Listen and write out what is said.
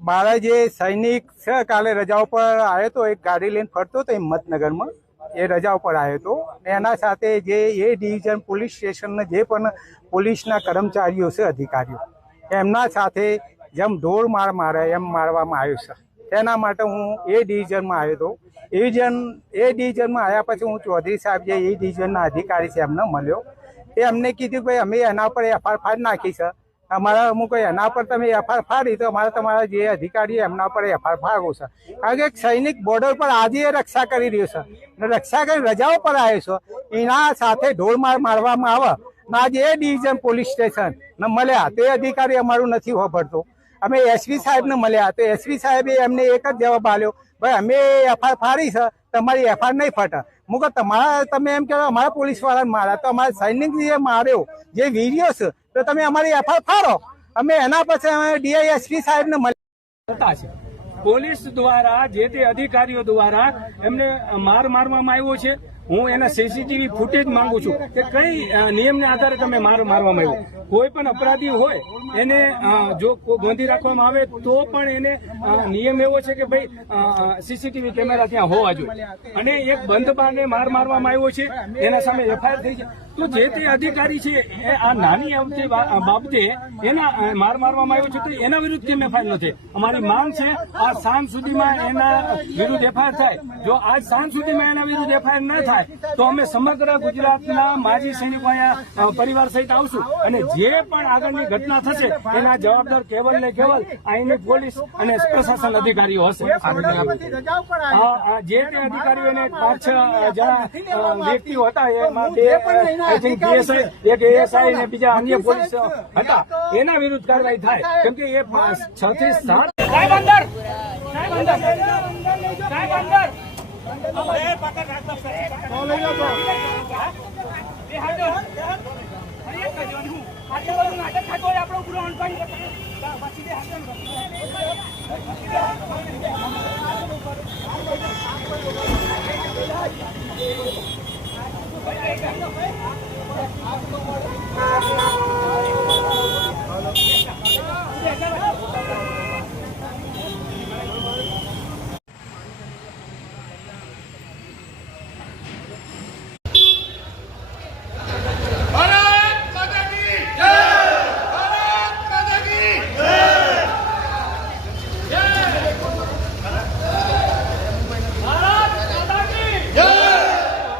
મારા જે સૈનિક છે કાલે રજા ઉપર આવ્યો હતો, એક ગાડી લઈને ફરતો હતો હિંમતનગરમાં, એ રજા ઉપર આવ્યો હતો. એના સાથે જે એ ડિવિઝન પોલીસ સ્ટેશનના જે પણ પોલીસના કર્મચારીઓ છે, અધિકારીઓ, એમના સાથે જેમ ઢોર માર મારે એમ મારવામાં આવ્યો છે. તેના માટે હું એ ડિવિઝનમાં આવ્યો હતો. એ ડિવિઝનમાં આવ્યા પછી હું ચૌધરી સાહેબ જે એ ડિવિઝનના અધિકારી છે એમને મળ્યો. એ અમને કીધું ભાઈ અમે એના પર એફઆઈઆર નાખી છે, અમારા અમુક એના પર તમે એફઆઈઆર ફાડી તો અમારે તમારા જે અધિકારી એમના પર એફઆઈઆર ફાડવો છે. કારણ કે સૈનિક બોર્ડર પર આજે રક્ષા કરી રહ્યો છે અને રક્ષા કરી રજાઓ પર આવ્યો છે. એના સાથે ઢોર મારવામાં આવે ને આજે એ ડિવિઝન પોલીસ સ્ટેશન ને મળ્યા તો એ અધિકારી અમારું નથી હોભરતો. અમે એસપી સાહેબને મળ્યા તો એસપી સાહેબે એમને એક જ જવાબ આપ્યો, ભાઈ અમે એફઆઈઆર ફાડી છે, તમારી એફઆઈઆર નહીં ફટે. મુકો તમે એમ કહેવાય અમારા પોલીસ વાળાને માર્યા તો અમારા સૈનિક જે માર્યો જે વીડિયો છે તો તમે અમારી એફઆઈઆર ફાડો. અમે એના પછી અમે ડીઆઈએસપી સાહેબને મળ્યા છે. પોલીસ દ્વારા જે તે અધિકારીઓ દ્વારા એમને મારવામાં આવ્યો છે. હું એના સીસીટીવી ફૂટેજ માંગુ છું કે કઈ નિયમને આધારે તમે મારવામાં આવ્યો. કોઈ પણ અપરાધી હોય એને જો ગોંધી રાખવામાં આવે તો પણ એને નિયમ એવો છે કે ભાઈ સીસીટીવી કેમેરા ત્યાં હોવા જોઈએ. અને એક બંધ બારને મારવામાં આવ્યો છે, એના સામે એફઆઈઆર થઈ છે. તો જે તે અધિકારી છે એ આ નાની બાબતે એના મારવામાં આવ્યો છે તો એના વિરુદ્ધ કેમ એફઆઈઆર નથી? અમારી માંગ છે આ સાંજ સુધીમાં એના વિરુદ્ધ એફઆઈઆર થાય. જો આજ સાંજ સુધીમાં એના વિરુદ્ધ એફઆઈઆર ન થાય તો અમે સમગ્ર ગુજરાતના માજી સૈનિકો અહીંયા પરિવાર સહિત આવશું અને જે પણ આગળની ઘટના થશે એના જવાબદાર કેવલ ને કેવલ અહીંની પોલીસ અને પ્રશાસન અધિકારીઓ હશે. જે તે અધિકારીઓ એને 5-6 જણા વ્યક્તિઓ હતા, એમાં એક એએસઆઈ અને બીજા અન્ય પોલીસ હતા, એના વિરુદ્ધ કાર્યવાહી થાય. કેમ કે એ 6 થી 7 સાહેબ અંદર